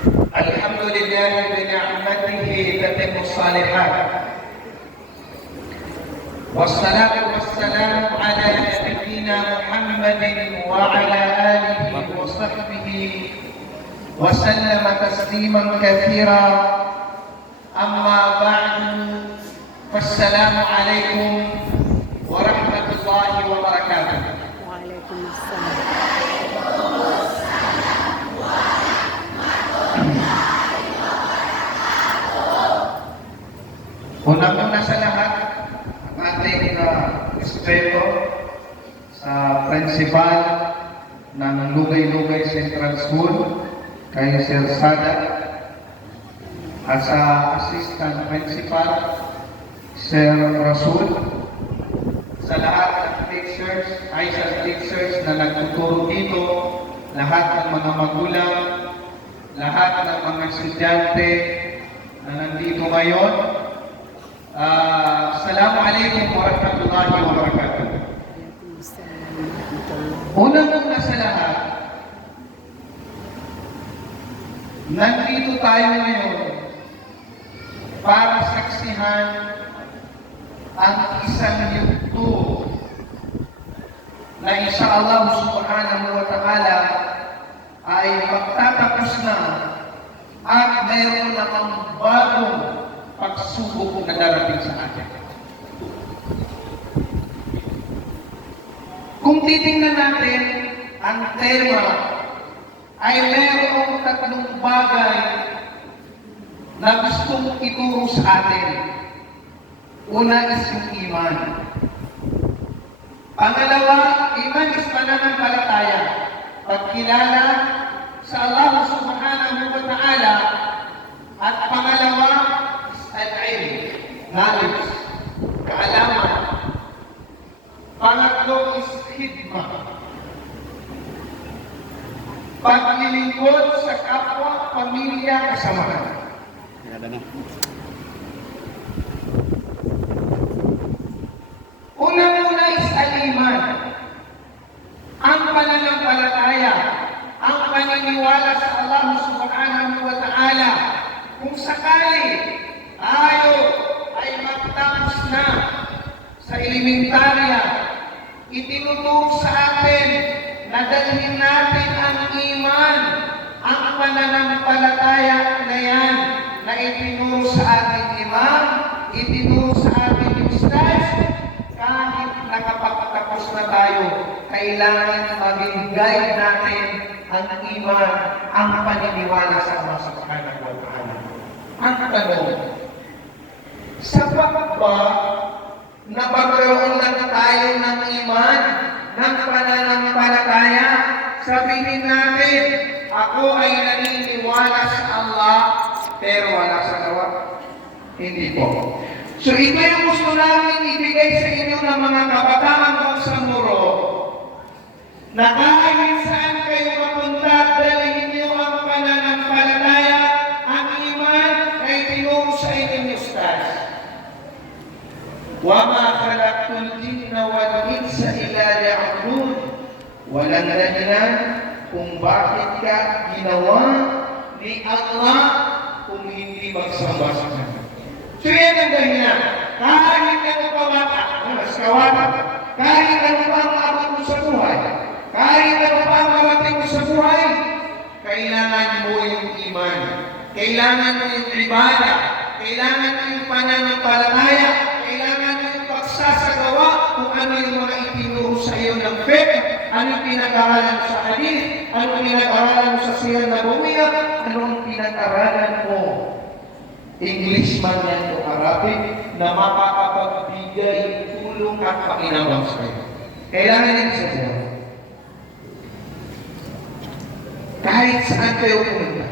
الحمد لله بنعمته تتم الصالحات، والصلاة والسلام على نبينا محمد وعلى آله وصحبه وسلم تسليما كثيرا. أما بعد، فالسلام عليكم ورحمة الله وبركاته. وعليكم السلام. Unang-una sa lahat, ang ating respeto sa principal ng Lugay-Lugay Central School, kay Sir Sada, at sa assistant principal, Sir Rasul, sa lahat ng teachers, teachers na nagtuturo dito, lahat ng mga magulang, lahat ng mga estudyante na nandito ngayon. Assalamualaikum warahmatullahi wabarakatuh. Unang-una sa lahat, nandito tayo ngayon para saksihan ang isang yugto na insyaAllah subhanahu wa ta'ala ay magtatapos na at mayroon namang bagong pagsubok na darating sa atin. Kung titingnan natin ang tema, ay mayroong tatlong bagay na gustong ituro sa atin. Una is yung iman. Pangalawa, iman is pananampalataya. Pagkilala sa Allah subhanahu wa ta'ala. At pangalawa, al-ilm, knowledge, kaalaman. Pangatlo is hidmah, paglilingkod sa kapwa, pamilya, kasamahan. Una-una is al-iman, ang pananampalataya, ang paniniwala sa Allah subhanahu wa ta'ala. Kung sakali tayo ay magtapos na sa elementarya, itinuturo sa atin na dalhin natin ang iman, ang pananampalataya na yan na itinuro sa ating imam, itinuro sa ating ustaz. Kahit nakapagtapos na tayo, kailangan maging guide natin ang iman, ang paniniwala sa Allah subhanahu wa ta'ala. Ang tanong, sapat ba na magkaroon lang tayo ng iman, ng pananampalataya? Sabihin natin, ako ay naniniwala sa Allah, pero wala sa gawa. Hindi po. So ito yung gusto namin ibigay sa inyo ng mga kabataan kong sa Muro, na kahit saan kayo mapunta, dalhin niyo ang pananampalataya, ang iman ay tinuro sa inyong ustaz. وَمَا خَلَقْتُ الْجِنَّ وَالْإِنسَ إِلَّا لِيَعْبُدُونِ. Walang dahilan kung bakit ka ginawa ni Allah kung hindi magsamba sa Kanya. So yan ang dahilan. Kahit ano pa bata, kahit ano pa ang abot mo sa buhay, kahit ano pa ang marating mo sa buhay, kailangan mo yung iman, kailangan mo yung ibada, kailangan mo yung pananampalataya, kailangan mo yung pagsasagawa kung ano yung mga itinuro sa iyo ng faith, ano yung pinag-aralan mo sa hadith, ano yung pinag-aralan mo sa sirang nabawiyya, ano yung pinag-aralan mo, English man yan o Arabic, na makakapagbigay tulong at pakinabang sa iyo. Kailangan din sa buhay. Kahit saan kayo pumunta.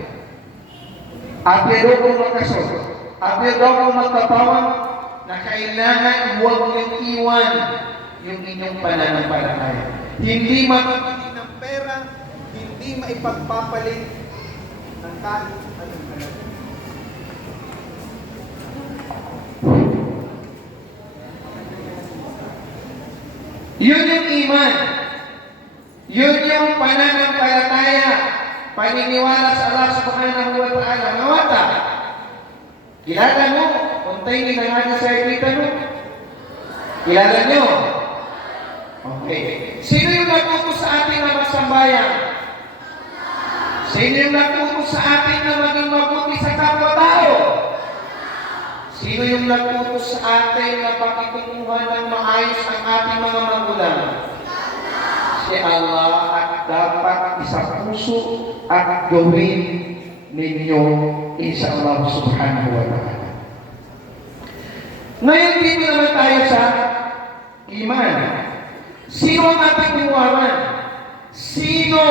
Apero kung magkasot, apero kung magkapawang, na kailangan huwag niyong iwan yung inyong pananampalataya. Hindi mabibili ng pera, hindi maipagpapalit ng kahit anong halaga. Yun yung iman. Yun yung pananampalataya. Paniniwala sa Allah subhanahu wa Kilala nyo? Untay ni nang ating sa ikita nyo? Kilala nyo? Okay. Sino yung nagtuto sa atin na magsambayan? Sino yung nagtuto sa atin na maging mabuti sa kapwa-tao? Sino yung nagtuto sa atin na pakitunguhan ng maayos ang ating mga magulang? Si Allah, at dapat isa puso at gawin ninyo inshallah subhanahu wa ta'ala. Ngayon dito naman tayo sa iman. Sino ang ating kuwaran? Sino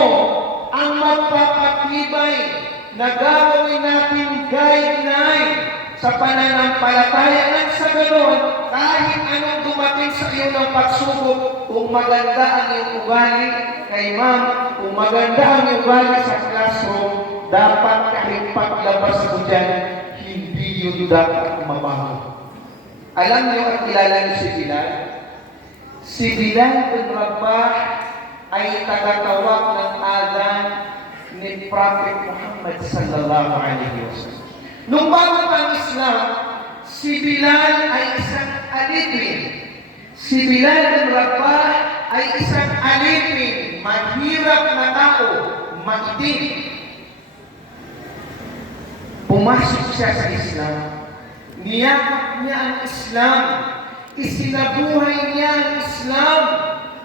ang magpapatibay na gagawin natin guideline sa pananampalataya at sa ganon, kahit anong dumating sa iyo ng pagsubok, kung maganda ang iyong ugali kay ma'am, kung maganda ang iyong ugali sa classroom, dapat kahit paglabas mo dyan, hindi yun dapat mabago. Alam niyo at kilala niyo si Bilal? Si Bilal bin Rabah ay tagatawag ng adhan ni Prophet Muhammad sallallahu alaihi wasallam. Nung bago pa ang Islam, si Bilal ay isang alipin. Si Bilal bin Rabah ay isang alipin, mahirap na tao, maitim. Pumasok siya sa Islam. Niyakap niya ang Islam. Isinabuhay niya ang Islam.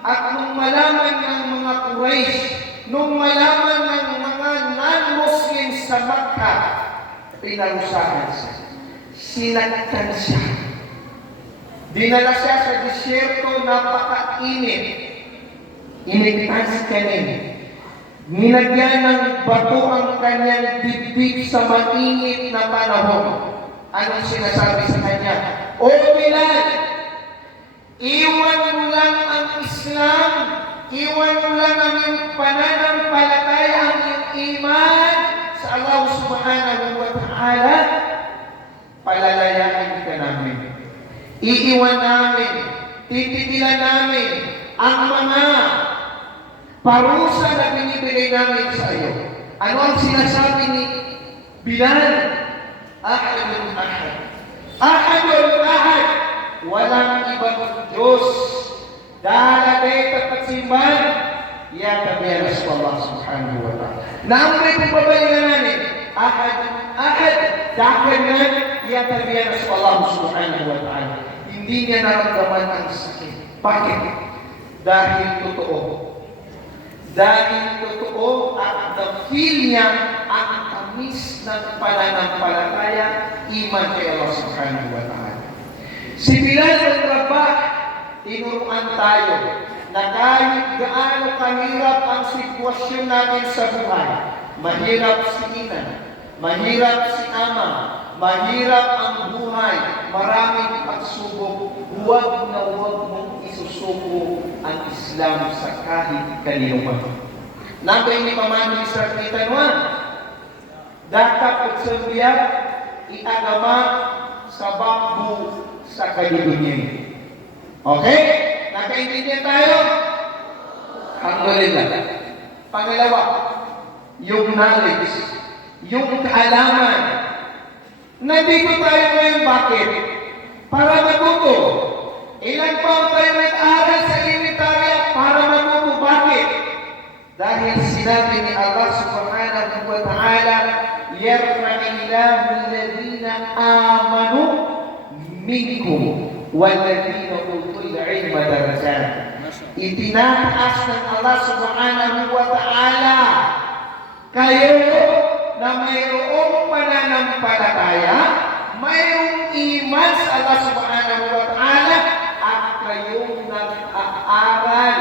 At nung malaman ng mga Quraysh, nung malaman ng mga non-Muslims sa Makkah, pinarusahan siya. Sinaktan siya. Dinala siya sa disyerto, napakainit. Inigtas kanin. Nilagyan ng bato ang kanyang dibdib sa mainit na panahon. Anong sinasabi sa kanya? O Bilal, iwan mo lang ang Islam, iwan mo lang ang iyong pananampalataya, ang iyong iman sa Allah subhanahu wa ta'ala, palalayain ka namin. Iiwan namin, titigilan namin ang mga parusa na binibigay namin sa iyo. Ano ang sinasabi ni Bilal? Ahadun ahad. Ahadun ahad. Walang ibang Diyos. Daladay tatagsimban. Yatabi Allah subhanahu wa ta'ala. Naamay kong babalikan namin. Ahadun ahad. Dakanan. Yatabi Allah subhanahu wa ta'ala. Hindi niya naramdaman ang sakit. Bakit? Dahil totoo. Dahil totoo at na-feel niya ang tamis ng pananampalataya, iman kay Allah subhanahu wa ta'ala. Si Bilal bin Rabah, tinuruan tayo na kahit gaano kahirap ang sitwasyon natin sa buhay, mahirap si ina, mahirap si ama, mahirap ang buhay, maraming pagsubok, huwag na huwag mong isusuko ang Islam sa kahit kanino man. Nabay ni Pamani sa Kitanwan, dapat pagsabiya, iagama sa bakbo sa kalidunya. Okay? Nakaintindihan tayo? Alhamdulillah. Pangalawa, yung knowledge, yung kaalaman. Nandito tayo ngayon, bakit? Para matuto. Ilan pa tayo nag-aaral sa elementarya para matuto? Bakit? Dahil sinabi ni Allah subhanahu wa ta'ala, يَرْفَعِلَّهُ الَّذِينَ آمَنُوا مِنْكُمْ وَالَّذِينَ أُوتُوا الْعِلْمَ دَرَجَاتٍ. Itinataas ng Allah subhanahu wa ta'ala kayo na mayroong pananampalataya, mayroong iman sa Allah subhanahu wa ta'ala, at kayong nag-aaral,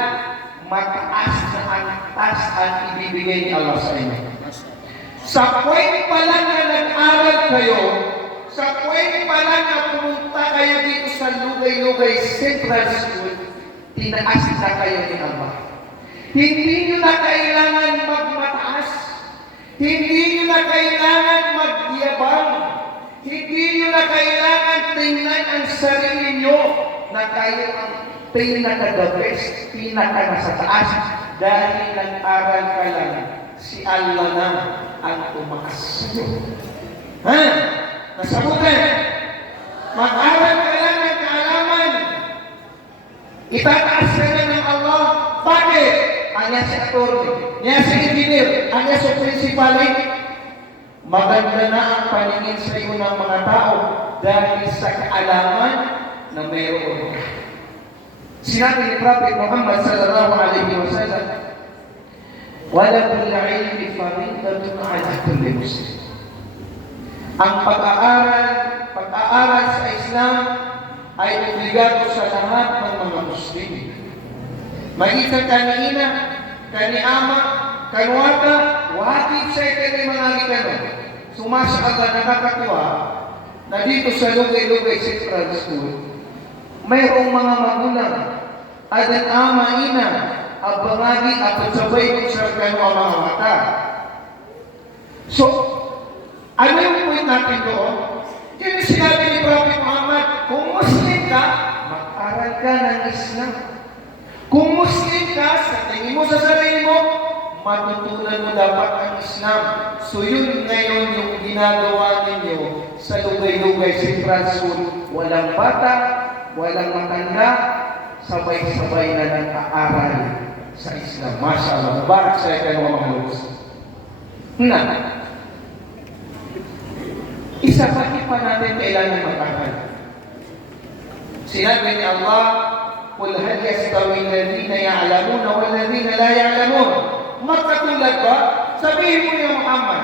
mataas na antas ang ibibigay ni Allah sa inyo. Sa point pa lang na nag-aaral kayo, sa point pa lang na pumunta kayo dito sa Lugay-Lugay Central School, tinaas na kayo ni Allah. Hindi nyo na kailangan magmataas. Hindi nyo na kailangan magyabang. Hindi nyo na kailangan tingnan ang sarili nyo na kayo ang pinaka-the best, pinaka-nasa taas, dahil nag-aral ka lang, si Allah na ang tumakas sa'yo. Ha? nasabutan. Mag-aral ka lang ng kaalaman. Itataas ka na ng Allah. Bakit? Anya si attorney, niya si engineer, anya si principal. Maganda na ang paningin sa iyo ng mga tao dahil sa kaalaman na mayroon. Sinabi ni Prophet Muhammad sallallahu alaihi wasallam, "Wala kulli ilmi faridatun 'ala kulli muslim." Ang pag-aaral sa Islam ay obligado sa lahat ng mga Muslim. Magitan kanina, kaniama, kanwata, wajib sa kani mga gitano. Sumasa ka nakakatuwa na dito sa Lugay-Lugay Central School, mayroong mga magulang, adan ama ina, abangagi at sabay kung sa kanwa mga mata. So, ano yung point natin doon? Yun yung sinabi ni Prophet Muhammad, kung Muslim ka, mag-aral ka ng Islam. Kung Muslim ka, sa tingin mo sa sarili mo, matutunan mo dapat ang Islam. So yun ngayon yung ginagawa ninyo sa Lugay-Lugay Central School. Walang bata, walang matanda, sabay-sabay na nag-aaral sa Islam. Mashallah. Mubarak sa ikan mga lubos. Isa pa natin kailangan mag-aral. Sinabi ni Allah, "Qul hal yastawi alladhina ya'lamuna wal ladhina la ya'lamun?" Magkatulad ba? Sabihin mo niya Muhammad.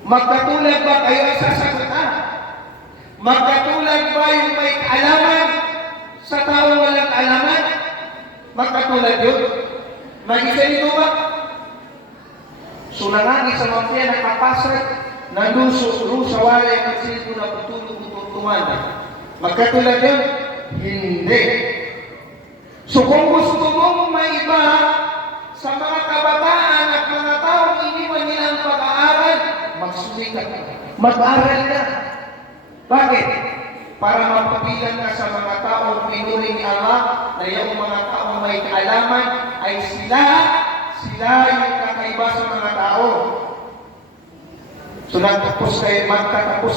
Magkatulad ba kayo ay sasagutan? Magkatulad ba yung may kaalaman sa taong walang kaalaman? Magkatulad yun? Mag-isa nito ba? Sunangagi sa mga kaya nakapasag nandun sa wala yung magsilpo na putulong-tutuman. Magkatulad yun? Hindi. So kung gusto mong maiba sa mga kabataan at mga taong iniwan nilang pag-aaral, magsulikat ka. Mag-aaral ka. Bakit? Para mapabilang ka sa mga taong pinuri ni Allah na yung mga taong may kaalaman ay sila yung kakaiba sa mga tao. So magtatapos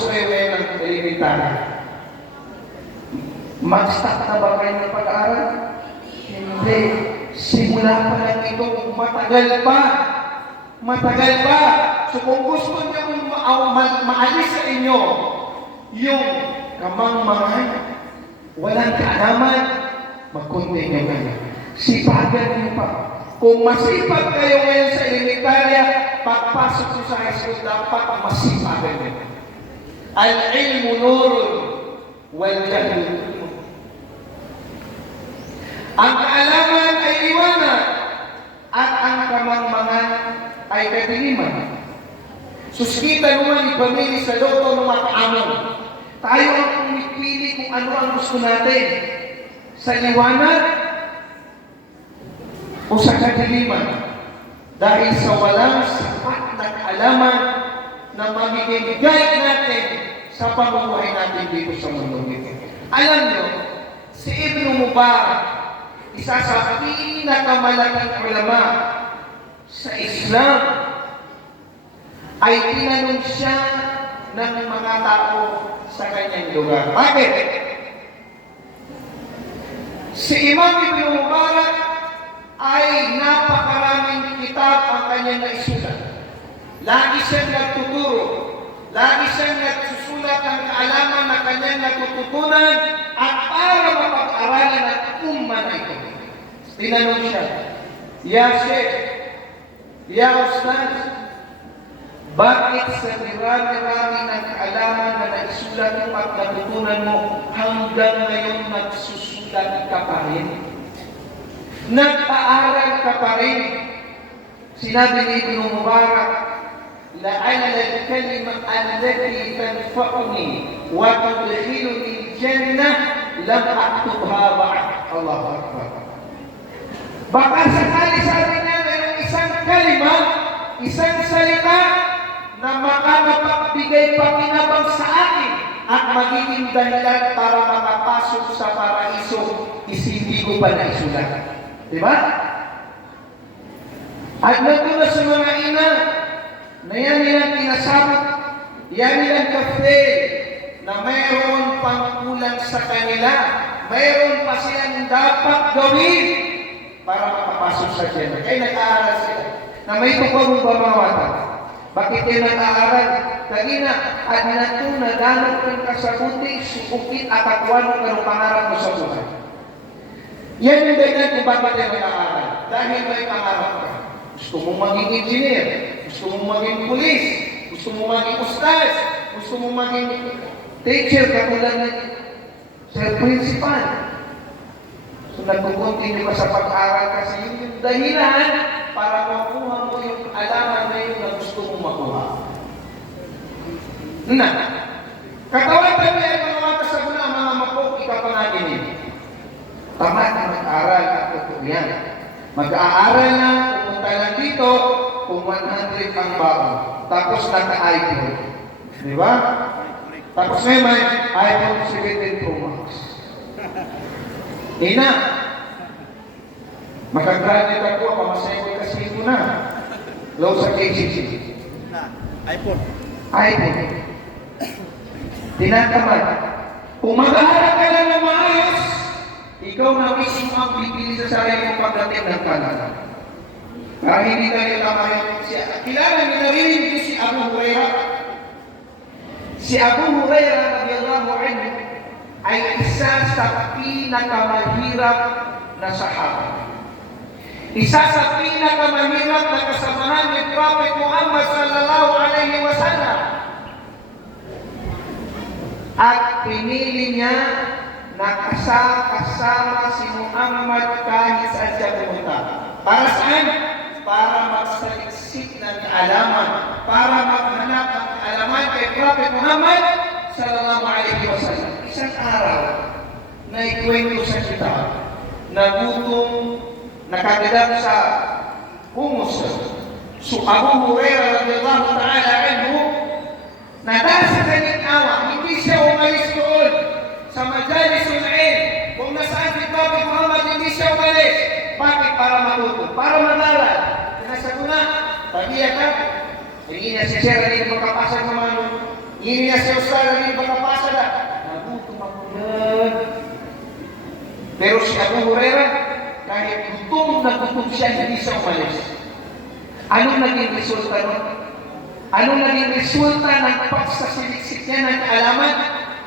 kayo ngayon ng elementary. Mag-start na ba kayo ng pag-aaral? Hindi. Simula pa lang ito, matagal pa. Matagal pa. So kung gusto niyo maalis sa inyo yung kamangmangan, walang kaalaman, mag-continue kayo. Sipagan niyo pa. Kung masipag kayo ngayon sa elementarya, pagpasok niyo sa high school, dapat masipagan niyo. Al-ilmu nurun wal jahlu nurun. Ang kaalaman ay liwanag at ang kamangmangan ay kadiliman. Suskita naman ni pamilya sa loto ng makaamon. Tayo ang pumipili kung ano ang gusto natin. Sa liwanag o sa kadiliman. Dahil sa walang sapat na kaalaman na magiging guide natin sa pamumuhay natin dito sa mundo ito. Alam nyo, si Ibn Mubarak, isa sa pinakamalaking ulama sa Islam, ay tinanong siya ng mga tao sa kanyang lugar. Bakit? Si Imam Ibn Mubarak ay napakaraming kitab ang kanyang naisulat. Lagi siyang nagtuturo. Lagi siyang nagsusulat ng kaalaman na kanyang natututunan at para mapag-aralan ang umma na ito. Tinanong siya, "Ya Sheikh, Ya Ustaz, bakit sa dirami-rami ng kaalaman na naisulat mo at natutunan mo hanggang ngayon nagsusulat ka pa rin? Nagpaaral ka pa rin?" Sinabi ni Ibn Mubarak, "La'ala al-kalima allati tanfa'uni wa tudkhiluni al-jannah lam aktubha ba'd." Allahu Akbar. Baka sakali sabi niya mayroong isang kalima, isang salita na makakapagbigay pakinabang sa akin at magiging dahilan para makapasok sa paraiso, hindi ko pa naisulat. Diba? At nandun na sa mga ina na yan nilang kinasabot yan nilang ka-fail na mayroon pang kulang sa kanila. Mayroon pa silang dapat gawin para makapasok sa Jannah. Kaya nag-aaral sila. Na may tukong bamawata. Bakit kayo nag-aaral? Tagina, at nato na ganap ng kasabuti, sukukit at akwan ng karong pangarap mo sa buhay. Yan yung dahilan kung bakit kayo nag-aaral. Dahil may pangarap ka. Gusto mong maging engineer, gusto mong maging pulis, gusto mong maging ustaz, gusto mong maging teacher, katulad ng sir principal. So nagkukontinue ka sa pag-aaral kasi yun yung dahilan para makuha mo yung alaman na yun na gusto mong makuha. Na, katawan kami ay mga mata sa guna, mga mapok, ikapangaginig. Tama na mag-aaral at totoo yan. Mag-aaral na, pumunta lang dito, kung 100 ang baon. Tapos naka-iPhone. Di ba? Tapos may iPhone 17 Pro Max. Ina, makagraduate ako, pamasay ko kasi ko na. Low sa KCC. iPhone. Tinatamad. Kung mag-aaral ka lang ng maayos, ikaw na mismo ang pipili sa sarili mong pagdating ng pangalan. Kahit hindi ka nila maayos. Kilala niyo na rin ito si Abu Hurairah. Si Abu Hurairah radhiyallahu anhu ay isa sa pinakamahirap na sahaba. Isa sa pinakamahirap na kasamahan ni Prophet Muhammad sallallahu alaihi wasallam. At pinili niya na kasama si Muhammad kahit saan siya pumunta. Para saan? Para magsaliksik ng kaalaman. Para maghanap ng kaalaman kay Prophet Muhammad sallallahu alaihi wasallam. Isang araw na ikwento sa kita na gutom nakagadap sa humus. So Abu Hurairah radhiyallahu ta'ala anhu na dahil sa kanyang awa, hindi siya umalis doon sa majalisul ilm. Kung nasaan si Prophet Muhammad, hindi siya umalis. Bakit? Para matuto, para mag-aral. Nasa ko na, tabiya ka, hindi niya si Sir, hindi makapasa naman. Hindi niya si Ustaz, hindi makapasa na. Nagutom ako yan. Pero si Abu Hurairah, kahit gutom siya, hindi siya umalis. Anong naging resulta nun? Anong naging resulta ng pagsasiliksik niya ng kaalaman?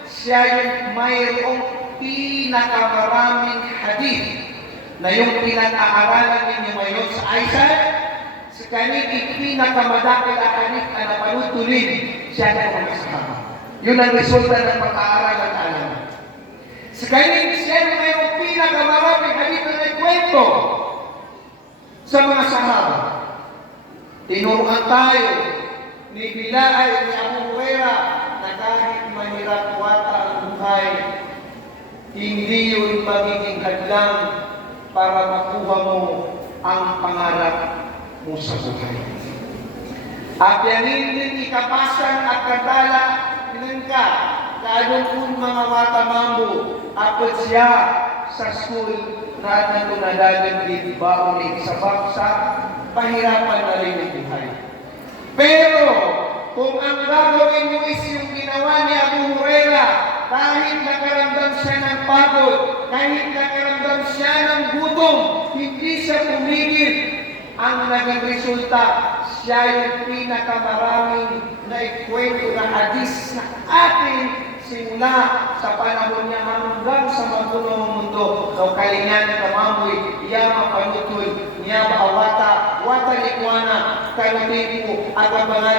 Siya yung mayroong pinakamaraming hadith na yung pinag-aaralan ninyo ngayon sa Aisha, sa kanyang pinakamadakil na hadith na napalutulin siya ng mga sahaba. Yun ang resulta ng pag-aaral ng kaalaman. Sa kanyang siya yung mayroong pinakamaraming hadith na nagkwento sa mga sahaba. Tinuruan tayo ni Bilal ni Abu Hurairah na kahit mahirap wata ang buhay, hindi yun magiging hadlang para makuha mo ang pangarap mo sa buhay. At yanin din ikapasan at katala ka kaadong kung mga wata mambo apot siya sa school na natunadagan din baonin sa baksa pahirapan na rin ang buhay. Pero, kung ang gagawin mo is yung ginawa ni Abu Hurairah, kahit nakaramdam siya ng pagod, kahit nakaramdam siya ng gutom, hindi siya pumigil. Ang naging resulta, siya yung pinakamaraming na ikwento na hadis na atin simula sa panahon niya hanggang sa magulong mundo. So, kalingan na kamamoy, iya mapanutol, niya maawata, wata likwana, kalutin at ang mga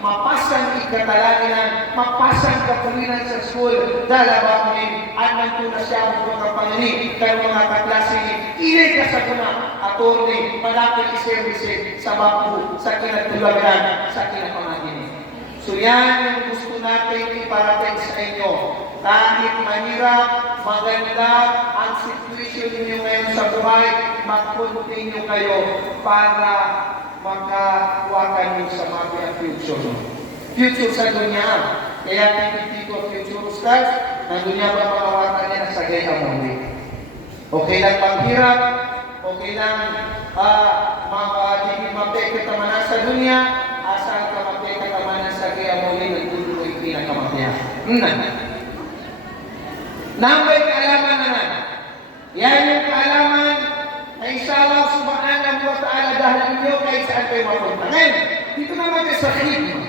mapasan ikatalaginan, mapasan kapulinan sa school, dalabamin, at nagtuna siya mga kapanganin, kayo mga kaklase ni, ilay ka sa kuna, attorney, malapit iservisin sa babu, sa kinatulagan, sa kinapangagin. So yan yung gusto natin iparating sa inyo. Kahit mahirap, maganda ang situation ninyo ngayon sa buhay, mag-continue kayo para makakuha kayo sa mga future. Future sa dunya. Kaya titito future stars, na dunya ba makawakan niya sa gaya mo? Okay lang paghirap, okay lang mapeke ka man sa dunya, asal ka mapeke ka man sa gaya mo Nambay kaalaman naman. Yan yung kaalaman na isa Allah subhanahu wa ta'ala dahil ninyo kahit saan kayo mapunta. Ngayon, dito naman kayo sa khidma.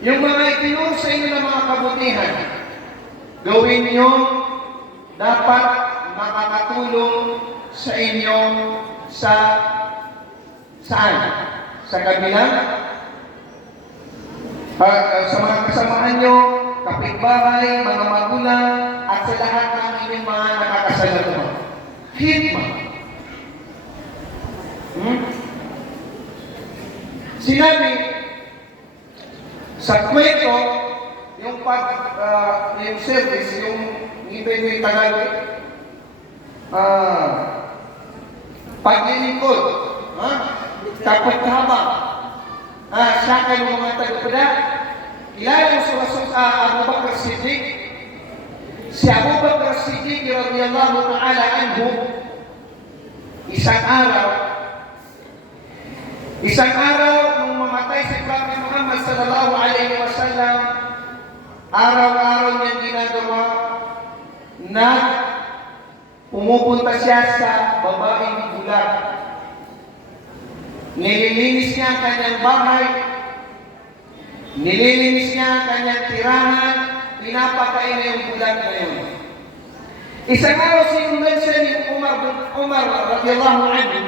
Yung mga itinuro sa inyo ng mga kabutihan, gawin nyo dapat makakatulong sa inyo saan? Sa kabilang? Sa mga kasamahan nyo, kapitbahay, mga magulang, at sa lahat ng inyong mga nakakasalatuhan. Khidma. Sinabi, sa kwento, yung yung service, yung iba yung Tagalog, paglilingkod, kapag-habang, siya kayo mga tagapada, kilala mo sa Abu Bakr Siddiq. Si Abu Bakr Siddiq, radiyallahu ta'ala anhu, isang araw, nung mamatay si Prophet Muhammad sallallahu alaihi wasallam, araw-araw niyang ginagawa na pumupunta siya sa babaeng bulag. Nililinis niya ang kanyang bahay, nililinis niya ang kanyang tirahan, pinapakain na yung bulag na yun. Isang araw sinundan siya ni Umar radiyallahu anhu,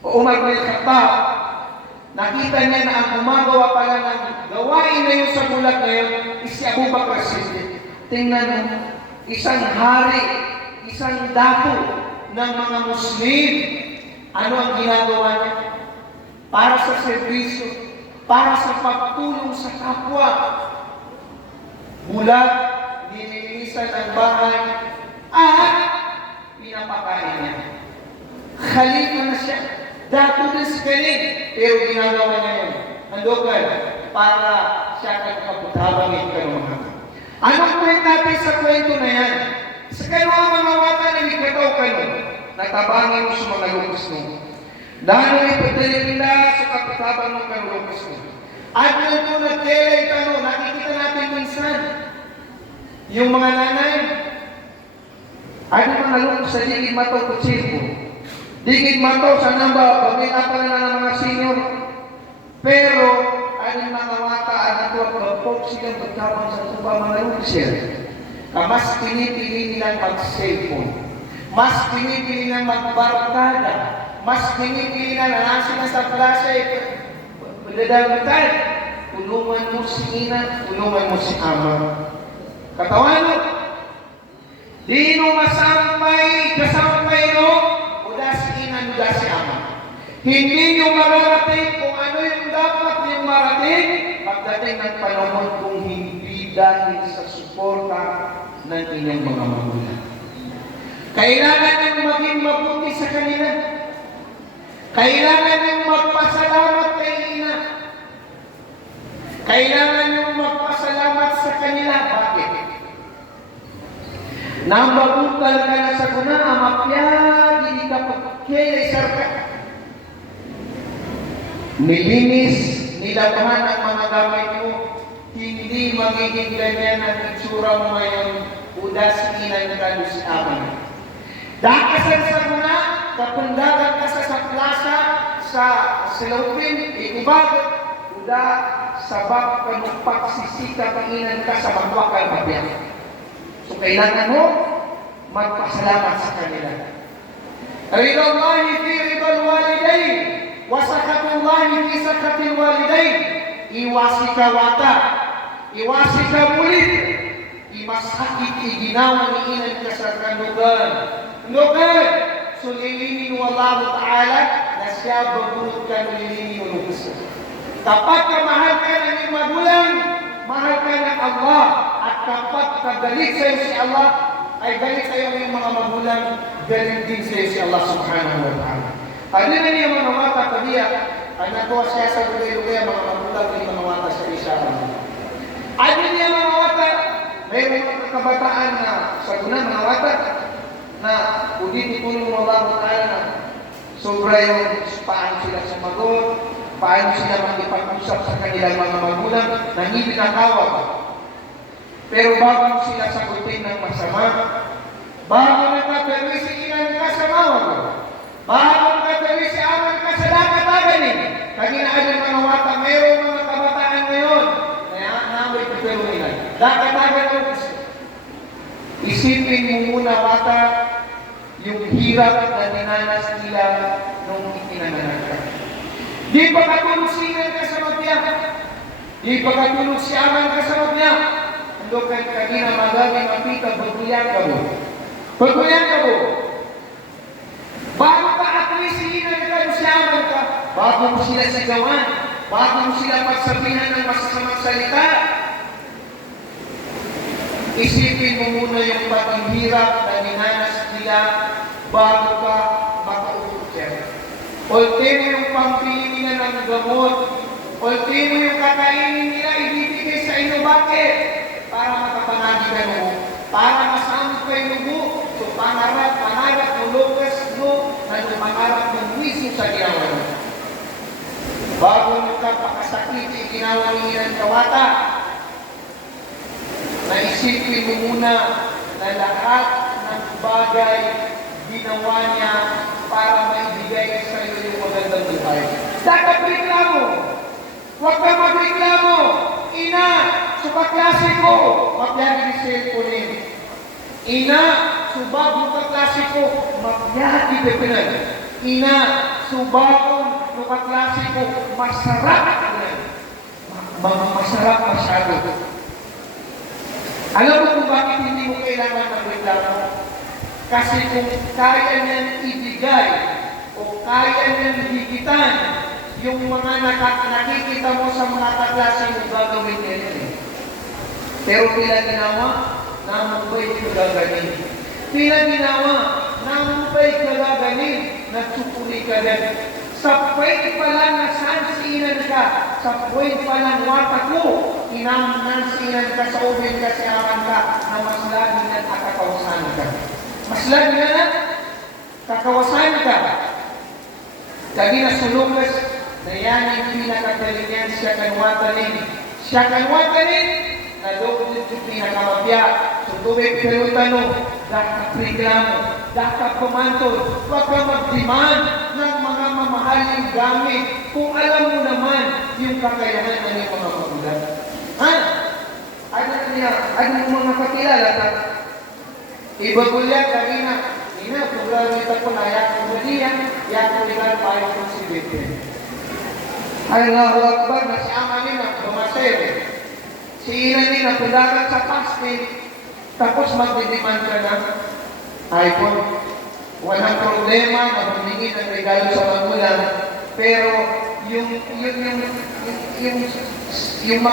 o Umar bin Khattab, nakita niya na ang gumagawa pala ng gawain na yun sa bulag na yun, si Abu Bakr Siddiq. Tingnan mo, isang hari, isang dato ng mga Muslim, ano ang ginagawa niya? Para sa serbisyo, para sa pagtulong sa kapwa. Bulag, nililisan ang bahay, at pinapakain niya. Khalifa na siya. Dato din si Khalid, pero ginagawa niya yun. Handogan, para siya kagkaputhabang ikanumahan. Anong point natin sa kwento na yan? Sa kanuang mga wata na ikataw kayo, natabangin mo sa mga lukas mo. Dahil ipagdali nila sa kaputhabang mo kang lukas mo. At nito nagkelay tanong, nakikita natin minsan, yung mga nanay, ano mga lukas sa digid mataw kutsirpo. Digid mataw sa namba, pamila pa na ng mga senior. Pero, ano yung mga wata, ano ito, pagpok silang pagkabang sa tuba mga lukas. Mas pinipili nilang mag-cellphone. Mas pinipili nilang magbarkada. Mas pinipili na nasa na sa klase, padadamitan. Tulungan mo si ina, tulungan mo si ama. Katawan mo, di no kasampay no, uda si ina, uda si ama. Hindi nyo mararating kung ano yung dapat yung marating, pagdating ng panahon kung hindi dahil sa suporta ng inyong mga magulang. Kailangan nang maging mabuti sa kanila. Kailangan nang magpasalamat kay ina. Kailangan nang magpasalamat sa kanila. Bakit? Nambabukal ka na sa guna, amapya, hindi ka pagkilay sarka. Nilinis, nilabahan ang mga gamit mo, hindi magiging ganyan ang itsura mo ngayon, udas inan ka si aman. Dakasan sa guna, kapundagan ka sa plaza, sa silopin, ikubag, uda, sabab ka ng pagsisika, panginan ka sa magwakal mabiyang. So kailangan mo, magpasalamat sa kanila. Ridallahi fi ridal walidain, wasakatullahi fi sakatil walidain. Iwasi ka wata, iwasi ka mulit, imasakit iginawa ni inan ka sa kanugan. Nugan, sulilinin mo Allah Ta'ala na siya babunod ka nulilinin mo gusto. Kapag kamahal ka ng iyong magulang, mahal ka ng Allah. At kapag kagalit sa iyo si Allah, ay galit kayo ng mga magulang, galit din sa iyo si Allah Subhanahu wa Ta'ala. Ano na niya mga mata kadiya, ay natuwa siya sa lugay-lugay mga magulang ng mga mata sa isa. Ano niya mga mata, mayroon mga kabataan na sa guna mga mata, na udin itulong Allah Ta'ala na sobra yung paan sila sumagot, paano sila makipag-usap sa kanilang mga magulang na hindi nakawag. Pero bago sila sagutin ng masama, bago nagkatawi si inan ka sa mawag, bago nagkatawi si aman ka sa dagat-daganin, kanina ay mga wata, mayroong mga kabataan ngayon, kaya namoy pero nila, dagat-dagat, isipin mo muna wata, yung hirap na dinanas nila nung itinanganak ka. Di ba katulog sinan ka sa magbiyak? Di ba katulog si aman ka sa magbiyak? Ando kay kanina magami mapita, bagulyan ka mo. Bagulyan ka mo. Bago ka atwisinan ka si aman ka, bago mo sila sigawan, bago mo sila pagsabihan ng masasamang salita, isipin mo muna yung paghihirap na dinanas nila bago ka makautot siya. Ultimo yung pampili nila ng gamot. Ultimo yung kakainin nila, ibibigay sa inyo. Bakit? Para makapanagi ka mo. Para masamit ka yung lugo. So pangarap mo, lugas mo, na yung pangarap ng wisyo sa ginawa mo. Bago mo ka pakasakit, ginawa niya ng kawata. Naisipin mo muna na lahat ng bagay ginawa niya para maibigay sa iyo yung magandang buhay. Dapat reklamo. Huwag ka magreklamo. Ina, subaklase ko. Mapyagi ni cellphone. Ina, subag mo kaklase ko. Mapyagi pepenan. Ina, subag mo kaklase ko. Masarap. Masarap masyado. Alam mo kung bakit hindi mo kailangan magreklamo? Kasi kung kaya niyang ibigay o kaya niyang higitan yung mga nakikita mo sa mga kaklase mo, gagawin niya yun. Pero pila ginawa, namupay ka gaganin. Pila ginawa, namupay ka gaganin, nagsupuli ka din. Sa point pa lang nasansinan ka, sa point pa lang wata ko, inansinan ka sa ubin ka, siyaman ka, na mas lagi na nakakawasan ka. Mas lagi na kakawasan ka. Lagi na sulugas na yan yung pinakagalingan siya kanwatanin. Siya kanwatanin na doon yung pinakamabya. So tubig pero tanong, dapat reklamo, dapat pumantol, huwag ka mag-demand ng mga mamahaling gamit kung alam mo naman yung kakayanan ng mga magulang. Ha? Ano niya? Ano mo mga kakilala? Ibagulya kanina, ina, problema ito ko na yakong maliyan, yakong ilan tayo kung si Bete. Ay nga, Akbar na si ama nila, bumasir. Si ina nila, pundaran sa pasti, tapos magdidemand ka ng iPhone. Walang problema na humingi ng regalo sa magulang, pero yung